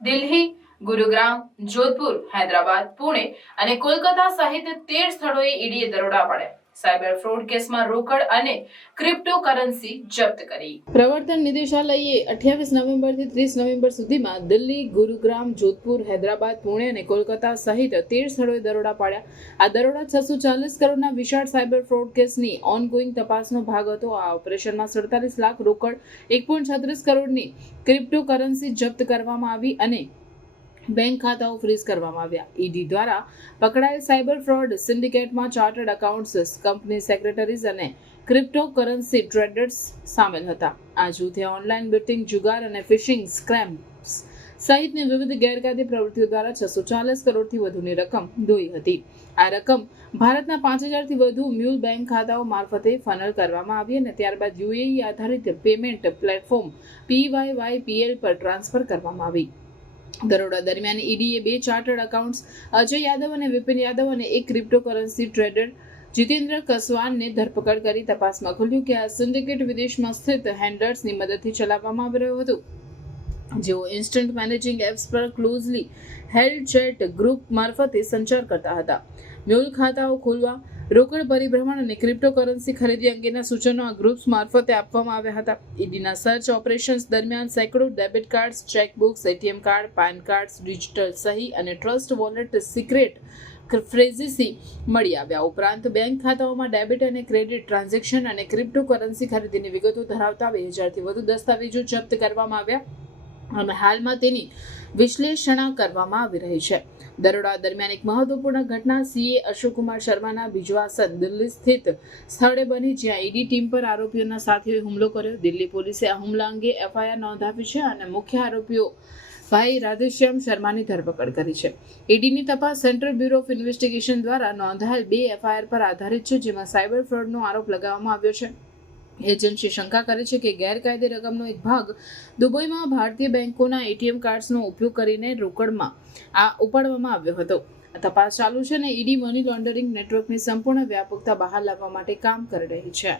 દિલ્હી, ગુરુગ્રામ, જોધપુર, હૈદરાબાદ, પુણે અને કોલકાતા સહિત 13 સ્થળોએ ઈડીએ દરોડા પાડ્યા. સાયબર ફ્રોડ કેસમાં રોકડ અને ક્રિપ્ટોકરન્સી જપ્ત કરી. પ્રવર્તન નિદેશાલયે 28 નવેમ્બરથી 30 નવેમ્બર સુધીમાં દિલ્હી, ગુરુગ્રામ, જોધપુર, હૈદરાબાદ, પુણે અને કોલકાતા સહિત 13 સ્થળોએ દરોડા પાડ્યા. આ દરોડા 640 કરોડના વિશાળ સાયબર ફ્રોડ કેસની ઓનગોઈંગ તપાસનો ભાગ હતો. આ ઓપરેશનમાં 47 લાખ રોકડ, 1.36 કરોડની ક્રિપ્ટોકરન્સી જપ્ત કરવામાં આવી અને બેંક ખાતાઓ ફ્રીઝ કરવામાં આવ્યા. ઈડી દ્વારા પકડાયેલ સાયબર ફ્રોડ સિન્ડિકેટમાં ચાર્ટર્ડ એકાઉન્ટન્ટ્સ, કંપની સેક્રેટરીઝ અને ક્રિપ્ટોકરન્સી ટ્રેડર્સ સામેલ હતા. આ જૂથે ઓનલાઈન બેટિંગ, જુગાર અને ફિશિંગ સ્કેમ્સ સહિતની વિવિધ ગેરકાયદે પ્રવૃત્તિઓ દ્વારા 640 કરોડથી વધુની રકમ ધોઈ હતી. આ રકમ ભારતના 5000થી વધુ મ્યુલ બેંક ખાતાઓ મારફતે ફનલ કરવામાં આવી અને ત્યારબાદ યુએઈ આધારિત પેમેન્ટ પ્લેટફોર્મ PYYPL પર ટ્રાન્સફર કરવામાં આવી. દરોડા દરમિયાન ઈડીએ 2 ચાર્ટર્ડ એકાઉન્ટ્સ અજય યાદવ અને વિપિન યાદવ અને એક ક્રિપ્ટોકરન્સી ટ્રેડર જીતેન્દ્ર કસવાનને ધરપકડ કરી તપાસમાં ખુલ્યું કે આ સિન્ડિકેટ વિદેશમાં સ્થિત હેન્ડલર્સની મદદથી ચલાવવામાં આવી રહ્યું હતું, જેઓ ઇન્સ્ટન્ટ મેનેજિંગ એપ્સ પર ક્લોઝલી હેલ્ડ ચેટ ગ્રુપ મારફતે સંચાર કરતા હતા. મ્યુલ ખાતાઓ ખોલવા, રોકડ પરિભ્રમણ અને ક્રિપ્ટોકરન્સી ખરીદી અંગેના સૂચનો આ ગ્રુપ્સ મારફતે આપવામાં આવ્યા હતા. ઈડીના સર્ચ ઓપરેશન્સ દરમિયાન સેંકડો ડેબિટ કાર્ડ્સ, ચેકબુક્સ, એટીએમ કાર્ડ, પાન કાર્ડ્સ, ડિજિટલ સહી અને ટ્રસ્ટ વોલેટ સિક્રેટ ફ્રેઝીસી મળી આવ્યા. ઉપરાંત બેંક ખાતાઓમાં ડેબિટ અને ક્રેડિટ ટ્રાન્ઝેક્શન અને ક્રિપ્ટોકરન્સી ખરીદીની વિગતો ધરાવતા 2000થી વધુ દસ્તાવેજો જપ્ત કરવામાં આવ્યા અને હાલમાં તેની વિશ્લેષણા કરવામાં આવી રહી છે. દરોડા દરમિયાન એક મહત્વપૂર્ણ ઘટના CA અશોકકુમાર શર્માના બિજવાસન દિલ્હી સ્થિત સ્થળે બની, જ્યાં ઈડી ટીમ પર આરોપીઓના સાથીઓએ હુમલો કર્યો. દિલ્હી પોલીસે આ હુમલા અંગે FIR નોંધાવી છે અને મુખ્ય આરોપીઓ ભાઈ રાધેશ્યામ શર્માની ધરપકડ કરી છે. ઈડીની તપાસ સેન્ટ્રલ બ્યુરો ઓફ ઇન્વેસ્ટિગેશન દ્વારા નોંધાયેલ 2 FIR પર આધારિત છે, જેમાં સાયબર ફ્રોડનો આરોપ લગાવવામાં આવ્યો છે. એજન્સી શંકા કરે છે કે ગેરકાયદે રકમનો એક ભાગ દુબઈમાં ભારતીય બેંકોના ATM કાર્ડ્સનો ઉપયોગ કરીને રોકડમાં ઉપાડવામાં આવ્યો હતો. તપાસ ચાલુ છે અને ઈડી મની લોન્ડરિંગ નેટવર્કની સંપૂર્ણ વ્યાપકતા બહાર લાવવા માટે કામ કરી રહી છે.